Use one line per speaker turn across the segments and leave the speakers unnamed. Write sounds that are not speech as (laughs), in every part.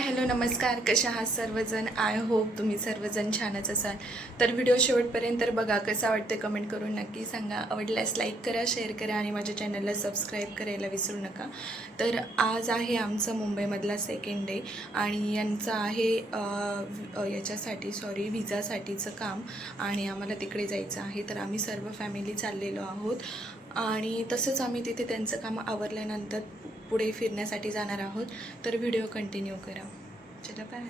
Hello नमस्कार. कशा आहात सर्वजण? आय होप तुम्ही सर्वजण छानच असाल. तर व्हिडिओ शेवटपर्यंत बघा कसा वाटतं कमेंट करून नक्की सांगा. आवडल्यास लाईक करा शेअर करा आणि माझ्या चॅनलला सबस्क्राईब करायला विसरू नका. तर आज आहे आमचं मुंबईमधला सेकंड डे आणि यांचं आहे याच्यासाठी सॉरी विजासाठीचं काम आणि आम्हाला तिकडे जायचं आहे. तर आम्ही सर्व फॅमिली चाललेलो आहोत आणि तसंच आम्ही तिथे त्यांचं काम आवरल्यानंतर पुढे फिरण्यासाठी जाणार आहोत. तर व्हिडिओ कंटिन्यू करा. चला बाय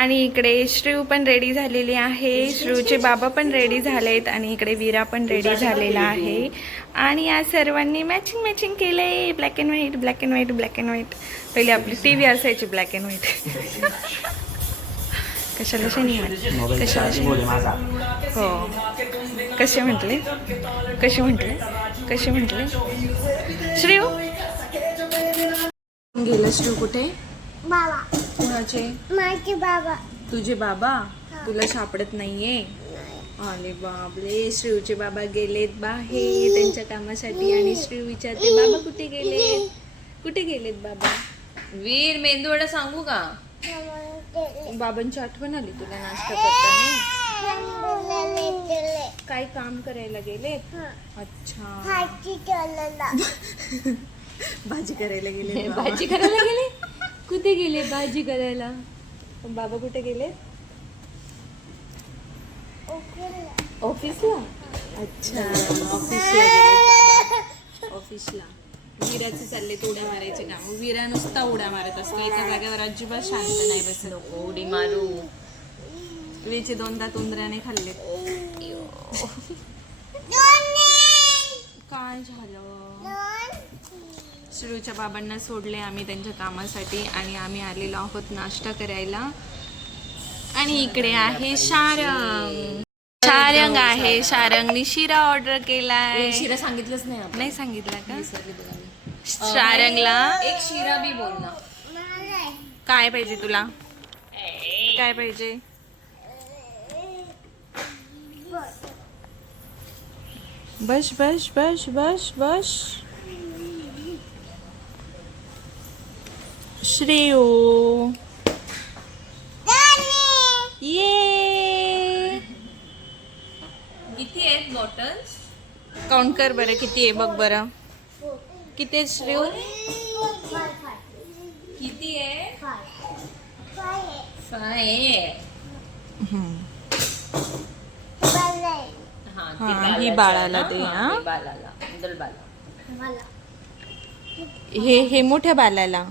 आणि इकडे श्रीव पण रेडी झालेली आहे. श्रीवचे बाबा पण रेडी झालेत आणि इकडे वीरा पण रेडी झालेला आहे. आणि या सर्वांनी मॅचिंग मॅचिंग केलंय. Black and white black and white black and white पहिले आपली टी व्ही असायची ब्लॅक अँड व्हाईट कशाला शनिवार कशाला शनिवार हो. कसे म्हटले? कसे म्हटले? कसे म्हटले? श्रीव गेलं श्रीव कुठे?
बाबा.
कुणाचे?
माझे बाबा.
तुझे बाबा? तुला सापडत नाहीये? अरे बाबले श्रीवचे बाबा गेलेत बाहेर त्यांच्या कामासाठी आणि श्रीव विचारते बाबा कुठे गेलेत? कुठे गेलेत बाबा?
वीर मेंदूवडा सांगू का?
बाबांची आठवण आली तुला नाश्ता करताना? काय काम करायला गेलेत? अच्छा. (laughs) भाजी करायला गेले
भाजी करायला गेले? कुठे गेले भाजी करायला?
बाबा कुठे गेले? ऑफिसला. अच्छा ऑफिसला ऑफिसला. विराचे चालले उड्या मारायचे काम विरा नुसता उड्या मारत असतो. एका जागेवर अजिबात शांत नाही बसत.
नको उडी मारू.
विचे दोनदा तोंदऱ्याने खाल्ले. काय झालं? श्रीच्या बाबांना सोडले आम्ही त्यांच्या कामासाठी आणि आम्ही आलेलो आहोत नाश्ता करायला. आणि इकडे आहे शारंग. शारंग आहे. शारंगनी शिरा ऑर्डर केलाय.
शिरा सांगितलंच नाही आपण.
नाही सांगितलं का. शारंगला?
एक शिरा बी बोल ना.
काय पाहिजे तुला? काय पाहिजे? बस बस बस बस बस. श्रेयो ये
किती आहेत बॉटल्स
काउंट कर बरं किती आहे बघ बरं. किती आहे श्रेयो
किती आहे? हा
हा, ही बाळाला? दे,
हा,
हा.
हे बाळाला. दल बाला
हे हे मोठ्या बालाला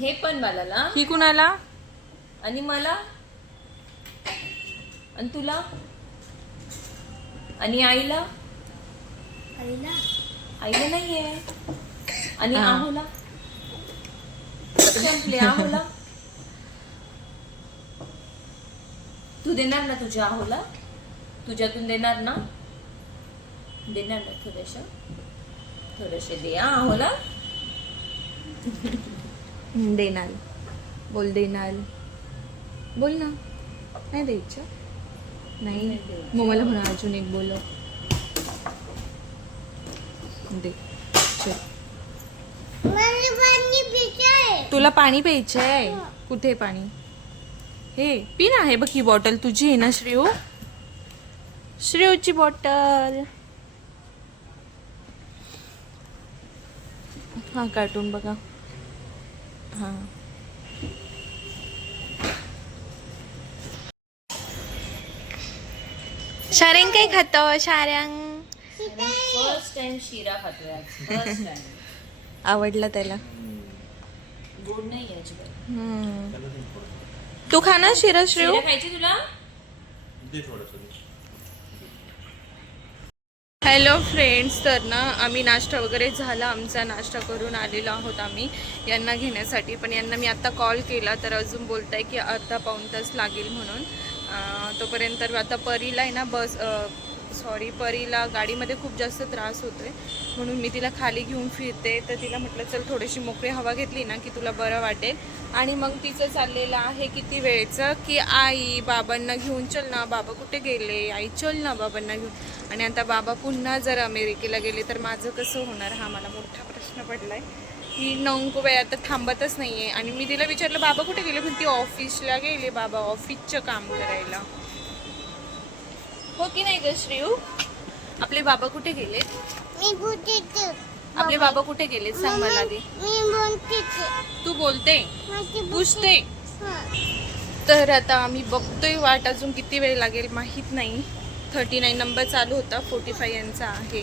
हे पण बालाला.
ही कुणाला?
आणि मला. आणि तुला. आणि आईला. आईला? नाहीये. आणि
हा.
आहोला संपले आहोला तू देणार ना तुझ्या आहोला तुझ्यातून देणार ना? देणार ना थोडेस थोडेसे दे हा आहोला
देणार. बोल देणार. बोल ना. नाही द्यायचं. नाही. मग मला म्हणा अजून एक बोल. दे. चल. तुला पाणी प्यायचं आहे कुठे आहे पाणी? हे पी ना. हे बघ ही बॉटल तुझी आहे ना श्रेयू? श्रेयूची बॉटल. हा कार्टून बघा. हा. शारंग काय खातो? शारंग
फर्स्ट टाइम शिरा खातोय आज. फर्स्ट टाइम
आवडला त्याला.
गोड नाही आहे अजिबात.
हम्म. तू खा ना शिरा श्रेव
शिरा खायची तुला?
हॅलो फ्रेंड्स तर ना आम्ही नाश्ता वगैरे झाला. आमचा नाश्ता करून आलेलो आहोत आम्ही यांना घेण्यासाठी. पण यांना मी आत्ता कॉल केला तर अजून बोलत आहे की अर्धा पाऊण तास लागेल म्हणून. तोपर्यंत आता परीला आहे ना बस सॉरी परीला गाडीमध्ये खूप जास्त त्रास होतोय. म्हणून मी तिला खाली घेऊन फिरते. तर तिला म्हटलं चल थोडीशी मोकळी हवा घेतली ना की तुला बरं वाटेल. आणि मग तिचं चाललेलं आहे किती वेळचं की आई बाबांना घेऊन चल ना बाबा कुठे गेले? आई चल ना बाबांना घेऊन. आणि आता बाबा पुन्हा जर अमेरिकेला गेले तर माझं कसं होणार? हा मला मोठा प्रश्न पडलाय. ही नंकू बाई आता थांबतच नाहीये. आणि मी तिला विचारलं बाबा कुठे गेले? पण ती ऑफिसला गेले. बाबा ऑफिसचं काम करायला. हो की नाही ग श्रीयू? आपले बाबा कुठे गेले?
मी बुटीचे
आपले बाबा कुठे गेले? सांग मला आधी.
मी बुटीचे
तू बोलते?
माझी
पुसते? तर आता आम्ही बघतोय वाट अजून किती वेळ लागेल माहीत नाही. थर्टी नाईन नंबर चालू होता फोर्टी फाय यांचा आहे.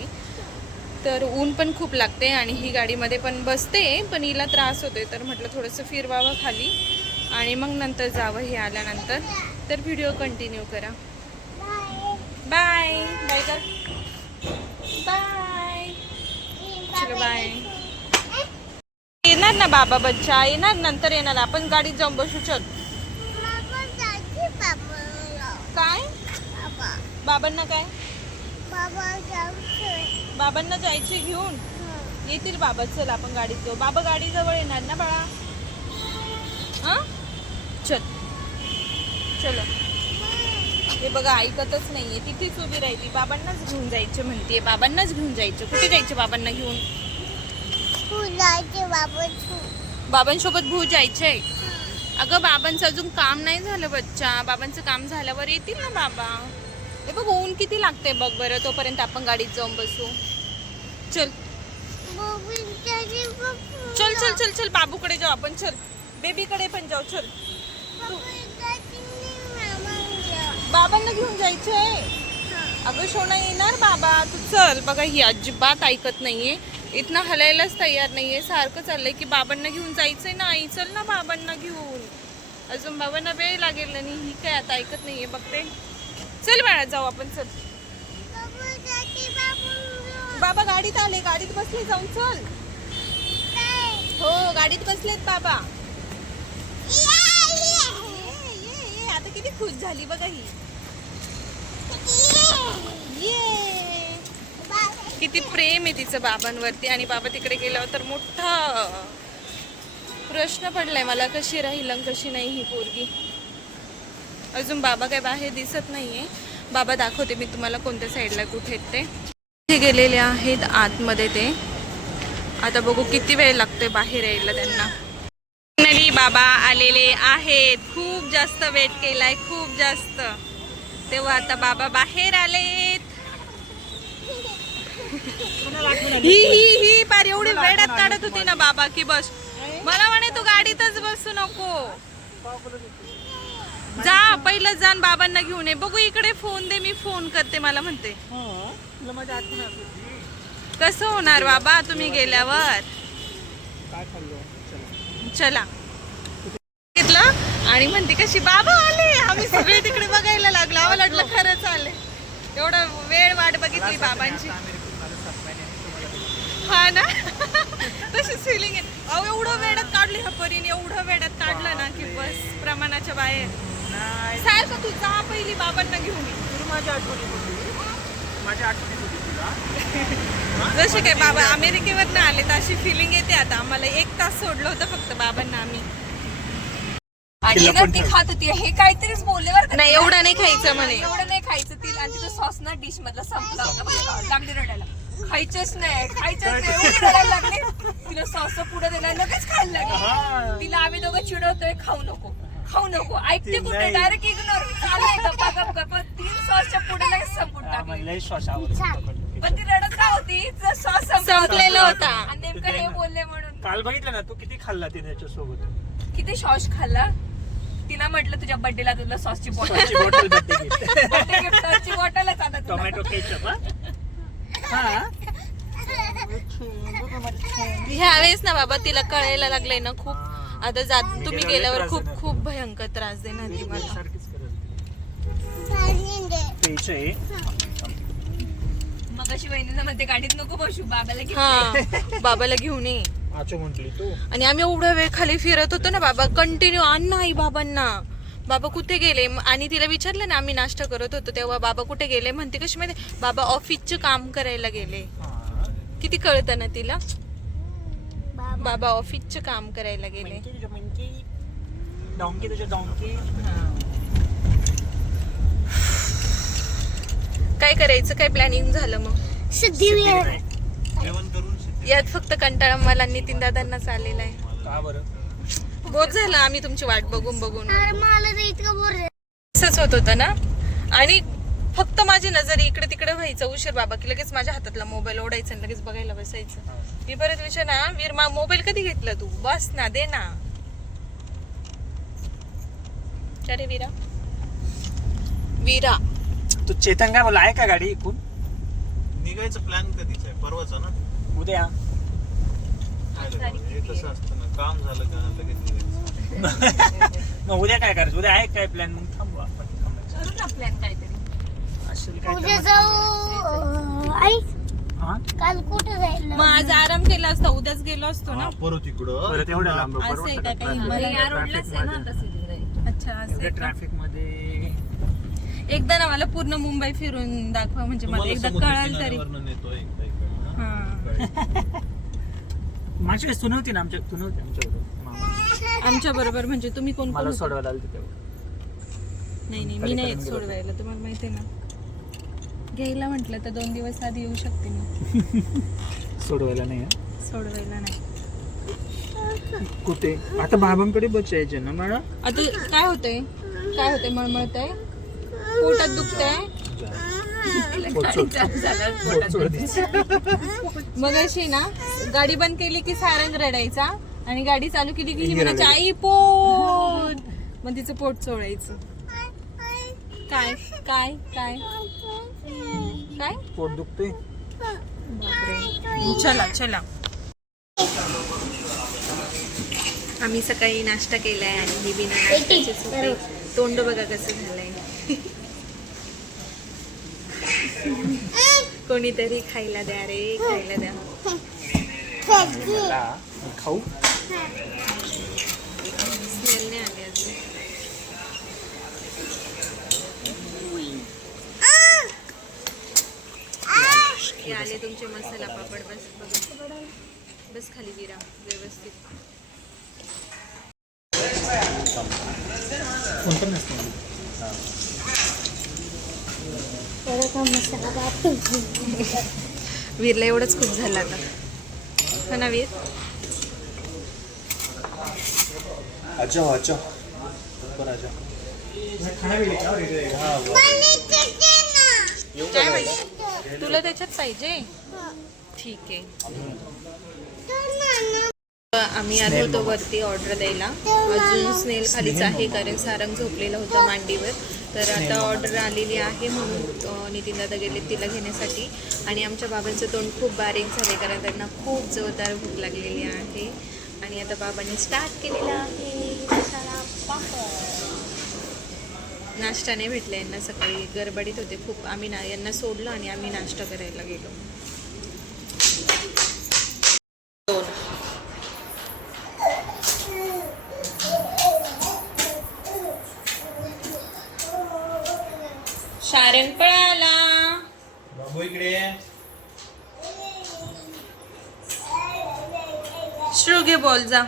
तर ऊन पण खूप लागते आणि ही गाडीमध्ये पण बसते पण हिला त्रास होतोय. तर म्हटलं थोडंसं फिरवावं खाली. आणि मग नंतर जावं हे आल्यानंतर. तर व्हिडिओ कंटिन्यू करा. बाय बाय कर बाय चलो बाय येणार ना बाबा बच्चा? येणार नंतर येणार. आपण गाडीत जाऊन बसू चल.
बाबा
काय?
बाबा
बाबांना काय?
बाबा
बाबांना जायचे घेऊन? येतील बाबा. चल आपण गाडीत जाऊ. बाबा गाडी जवळ येणार ना बाळा? हा? चल. चलो. हे बघा ऐकतच नाहीये. तिथेच उभी राहिली. बाबांनाच घेऊन जायचं म्हणते बाबांनाच घेऊन जायचं. कुठे जायचं बाबांना घेऊन? बाबांसोबत भू जायचंय? अगं बाबांचं अजून काम नाही झालं बच्चा. बाबांचं काम झाल्यावर येतील ना बाबा. हे बघ ऊन किती लागतंय बघ बरं. तोपर्यंत आपण गाडीत जाऊन बसू. चल. चल चल चल चल. बाबूकडे जाऊ आपण. चल. बेबीकडे पण जाऊ. चल. बाबांना घेऊन जायचंय. अगं सोना येणार बाबा? तू चल. बघा ही अजिबात ऐकत नाहीये. इथनं हलायलाच तयार नाहीये. सारखं चाललंय की बाबांना घेऊन जायचंय ना आई. चल ना बाबांना घेऊन. अजून बाबांना वेळ लागेल आणि ही काय आता ऐकत नाहीये. बघते चल बाळा जाऊ आपण. चल. बाबा गाडीत आले. गाडीत बसले जाऊन. चल. हो गाडीत बसलेत बाबा. किती खुश झाली बघा ही. ये. किती प्रेम आहे तिचं बाबांवरती. आणि बाबा तिकडे गेल्यावर तर मोठा प्रश्न पडलाय मला कशी राहील कशी नाही ही पोरगी. अजून बाबा काय बाहेर दिसत नाहीये. बाबा दाखवते मी तुम्हाला कोणत्या साईडला कुठे आहेत ते. गेलेले आहेत आतमध्ये ते. आता बघू किती वेळ लागतोय बाहेर यायला त्यांना. फायनली बाबा आलेले आहेत. खूप जास्त वेट केलाय खूप जास्त. तेव्हा आता बाबा बाहेर आलेत. ही ही ही पार एवढी वेळात काढत होती ना बाबा की बस. मला म्हणे तू गाडीतच बसू नको. जा पहिलं जाण बाबांना घेऊन ये. बघू इकडे फोन दे मी फोन करते मला म्हणते. कसं होणार बाबा तुम्ही गेल्यावर? चला. घेतलं आणि म्हणते कशी बाबा आले. आम्ही सगळे तिकडे बघायला लागलो. आम्हाला वाटलं खरंच आले. एवढा वेळ वाट बघितली बाबांची. हा ना? (laughs) तशीच फिलिंग आहे. अहो एवढं वेळात काढली ह्या परीने एवढं वेळात काढलं ना की बस प्रमाणाच्या बाहेर. सारखं तू जा पहिली बाबांना घेऊन ये.
माझ्या आठवणी माझ्या (laughs)
जसे काय बाबा अमेरिकेवर आले तर अशी फिलिंग येते आता. आम्हाला एक तास सोडलं होतं फक्त बाबांना आम्ही.
आणि ना ती खात होती. हे काहीतरीच बोलले बरं का
नाही. एवढं नाही खायचं म्हणे.
एवढं नाही खायचं तिला. आणि तिचं सॉस ना डिश मधला संपला होता बरं का. लागली रडायला. खायचंच नाही. खायचंच नाही. एवढी रडायला लागली. तिला सॉस पुढे दिला लगेच खायला लागली. तिला आम्ही दोघं चिडवतोय खाऊ नको. खाऊ नको. ऐकते
ती
कुठे?
नाही.
डायरेक्ट इग्नोर चाललंय गप्पा गप गप तीन सॉसच्या पुढे लगेच संपून टाकली.
श्वास आवडतो
पण ती रडत का होती? सॉस
संपलेला होता.
आणि नेमकं हे बोलले म्हणून.
काल बघितलं ना तू किती खाल्ला तिने त्याच्या सोबत
किती सॉस खाल्ला? तिला म्हटलं तुझ्या बर्थडेला तुला सॉसची बॉटल
स्वतःची बॉटल
सॉसची बॉटलच आता तुला.
टोमॅटो केचप हा?
ह्या वेळेस ना बाबा तिला कळायला लागलंय ना खूप.
हा.
आता जात तुम्ही
गेल्यावर
खूप. खूप भयंकर त्रास देणार ती मला
सारखीच करत
सानिंदे
प्यायचं आहे.
म्हणते गाडीत नको बसू बाबाला घेऊन
हा बाबाला घेऊन ये.
आचो म्हटली तू.
आणि आम्ही एवढा वेळ खाली फिरत होतो ना बाबा कंटिन्यू आण ना आई बाबांना. बाबा कुठे गेले? म- आणि तिला विचारलं ना आम्ही नाश्ता करत होतो तेव्हा बाबा कुठे गेले? म्हणते कशी माहिती बाबा ऑफिसचं काम करायला गेले.
हा.
किती कळतं ना तिला? बाबा. ऑफिसचं काम करायला गेले.
मंकी तुझ्या मंकी डॉंकी तुझ्या डॉंकी.
काय करायचं काय प्लॅनिंग झालं मग?
सिद्धिविनायक
जेवण करून
यात फक्त कंटाळा मला नितीन दादांनाच आलेला आहे.
का बरं?
बोध झालं आम्ही तुमची वाट बघून बघून.
अरे मला तर इतकं बोर
असंच होत होतं ना? आणि फक्त माझी नजर इकडे तिकडे व्हायचं उशीर बाबा की लगेच माझ्या हातातला मोबाईल ओढायचा आणि लगेच बघायला बसायचं. मी परत विचार ना वीर मा मोबाईल कधी घेतला तू? बस ना दे ना. का रे वीरा? वीरा.
तू चेतन काय बोला आहे का गाडी इकून?
निघायचं प्लॅन कधीच आहे? परवाचा ना?
उद्या.
काय हे कसं असतं ना. काम झालं का? लगेच निघायचं. (laughs)
मग उद्या काय करायचं? उद्या आहे काय प्लॅन मग थांबू आपण. थांबायचं.
करू ना प्लॅन काहीतरी.
असेल काय
उद्या
तर
जाऊ अं, आई.
मग. हा?
काल कुठे जायला?
मग आज आराम केला असता. उद्याच गेलो असतो ना.
हा, परत इकडं?
परत एवढं लांब
असं आहे का काही?
परवडतं
मला
का
या रोडलाच आहे ना आता सिद्धिविनायक.
अच्छा असं आहे का?
ट्रॅफिकमध्ये
एकदा ना मला पूर्ण मुंबई फिरून दाखवा म्हणजे मला एकदा कळाल तरी. हा.
वेळेस तू नव्हती ना आमच्या तू नव्हती आमच्याबरोबर मामा.
आमच्या बरोबर म्हणजे तुम्ही कोण कोण
मला? सोडवायला आलं
नाही नाही मी नाही. सोडवायला तुम्हाला माहिती आहे ना. घ्यायला म्हटलं तर दोन दिवस आधी येऊ शकते मी. (laughs)
सोडवायला नाही हं?
सोडवायला नाही.
कुठे? आता बाबांकडे बचायचे ना मला
आता काय होतंय? काय होतंय? मळमळतंय? पोटात दुखतंय. मग अशी ना गाडी बंद केली की सारंग रडायचा आणि गाडी चालू केली की म्हणायची आई पोट. मग तिचं पोट चोळायचं. काय? काय? काय? काय?
पोट दुखते
चला चला. आम्ही सकाळी नाश्ता केलाय आणि ही बिना तोंड बघा कसं झालंय. कोणीतरी खायला द्या रे खायला द्या.
खाऊ?
स्मेल नाही आली अजून. हे आले तुमचे मसाला पापड बस बघा बस खाली विरा व्यवस्थित. वीरला एवढंच खूप झालं आता. हो ना वीर?
अच्छा अच्छा
काय पाहिजे तुला त्याच्यात पाहिजे? ठीक आहे. आम्ही आलो होतो वरती ऑर्डर द्यायला. अजून स्नेल खालीच आहे कारण सारंग झोपलेलं होतं मांडीवर. तर आता ऑर्डर आलेली आहे म्हणून नितीन दादा गेले तिला घेण्यासाठी. आणि आमच्या बाबांचं तोंड खूप बारीक झाले कारण त्यांना खूप जोरदार भूक लागलेली आहे. आणि आता बाबांनी स्टार्ट केलेला आहे. नाश्ता नाही भेटला यांना सकाळी गडबडीत होते. खूप आम्ही ना यांना सोडलं आणि आम्ही नाश्ता करायला गेलो. शारण पळाला.
बाबू इकडे
श्रू घे बॉल जा.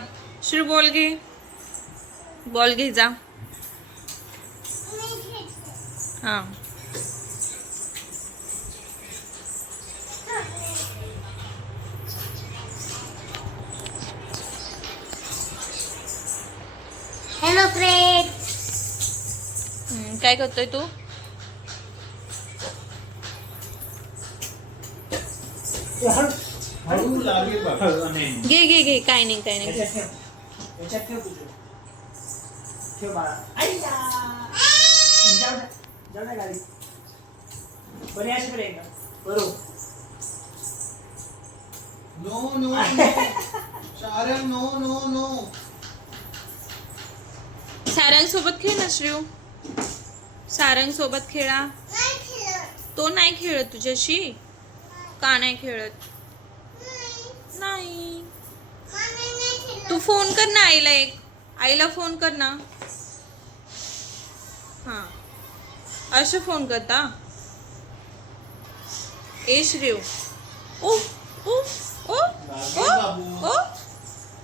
श्रू बॉल घे. बॉल घे जा. हा.
हॅलो फ्रेंड
काय करतोय तू
हळू लागेल बाबा.
घे घे घे. काय नाही काय नाही.
नो नो नो शारण नो नो नो
सारंग सोबत खेळ ना श्रीव सारंग सोबत खेळा तो नाही खेळत तुझ्याशी? का नाही खेळत? नाही. तू फोन कर ना आईला एक. आईला फोन कर ना. हा. असं फोन करता. ए श्रीव. ओ ओ ओ ओ. ओ.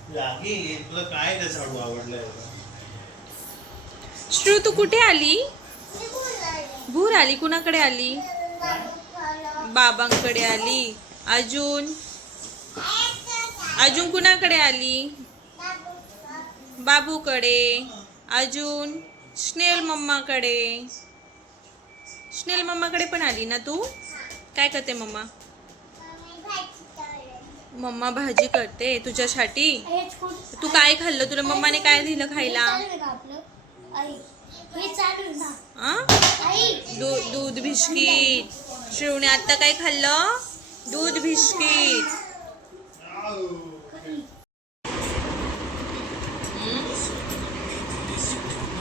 तुला काय झाडू
श्रीव तू कुठे आली? भूर आली कुणाकडे आली? बाबांकडे आली. अजून? अजून कुणाकडे आली? बाबूकडे. अजून? स्नेल मम्माकडे. स्नेल मम्माकडे पण आली ना तू? काय करते मम्मा? मम्मा भाजी करते तुझ्यासाठी? तू काय खाल्लं? तुला मम्माने काय दिलं खायला?
हे
दूध बिस्किट. शिवणे आता काय खाल्लं? दूध बिस्किट.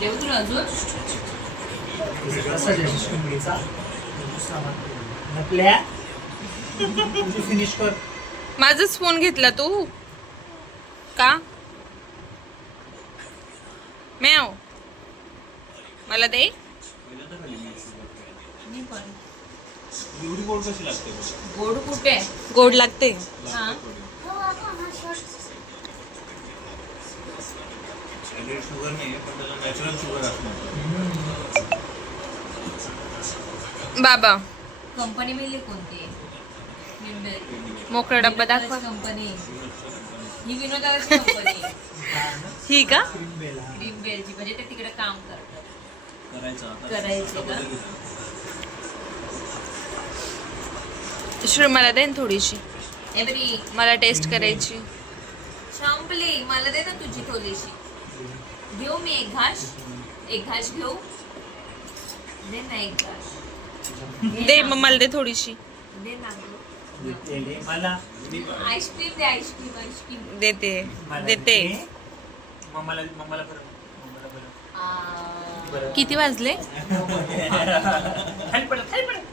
देऊ तुला अजून?
फिनिश कर.
माझाच फोन घेतला तू. का? मॅव मला दे.
मी पण.
एवढी गोड कशी लागते?
गोड कुठे?
गोड लागते.
हा
हो. बाबा हा शॉर्ट
Added शुगर नाही पण त्याला नॅचरल शुगर असणार
बाबा.
कंपनी मिळली कोणती?
मोकळा डब्बा दाखवा.
कंपनी. ही विनोदाची (laughs) कंपनी.
ही का?
विंबेलची म्हणजे ते तिकडे काम करतात.
करायचं
करायचे का?
श्री मला दे ना थोडीशी.
एवरी
मला टेस्ट करायची.
संपली मला दे ना तुझी थोडीशी. घेऊ मी एक घास. एक घास घेऊ. दे ना एक घास. (laughs)
दे. मग मला दे थोडीशी.
दे ना आईस्क्रीम दे आईस्क्रीम आईस्क्रीम.
देते. देते. किती वाजले (laughs)
खाली पडत खाली पडत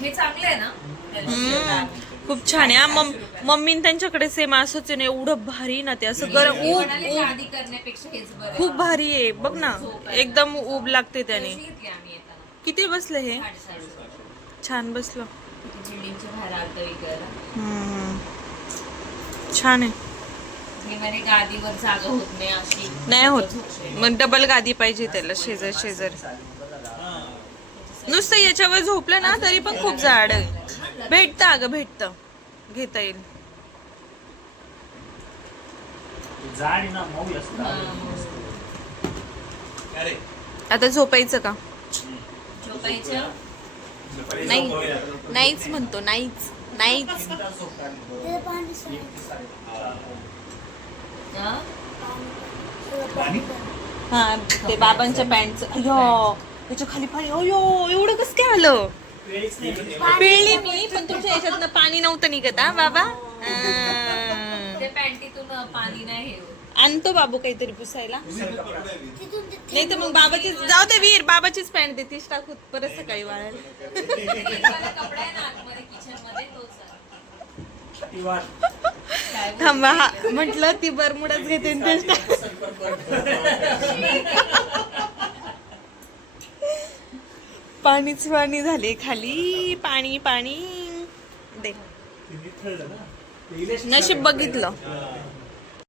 हे चांगलं आहे ना?
खूप छान आहे. मम मम्मीन त्यांच्याकडे सेम असंच आहे ना एवढं भारी ना ते असं गरम ऊब खूप भारी आहे. बघ ना एकदम ऊब लागते त्याने. किती बसले हे. छान बसलं. छान आहे.
नाही
होत. मग डबल गादी पाहिजे त्याला शेजार शेजार. नुसतं याच्यावर झोपलं ना तरी पण खूप जाड आहे. भेटतं अगं भेटतं. घेता येईल. आता झोपायचं का?
झोपायचं?
नाही नाहीच म्हणतो नाहीच नाहीच.
हा?
हा ते बाबांच्या पॅन्टचं. अयो त्याच्याखाली पाणी. अयो एवढं कसं काय आलं? पिळली मी पण तुमच्या याच्यातनं पाणी नव्हतं निघत हा बाबा.
पाणी नाही हे.
आणतो बाबू काहीतरी पुसायला. नाही तर मग बाबाची जाऊ दे वीर बाबाचीच पॅन्ट दे तीच टाकू परत सकाळी वाळायला? (laughs) थांबा म्हटलं ती बरमुडाच घेते तेच टाक. (laughs) (laughs) पाणीच पाणी झाले खाली. पाणी पाणी. दे. नशीब बघितलं.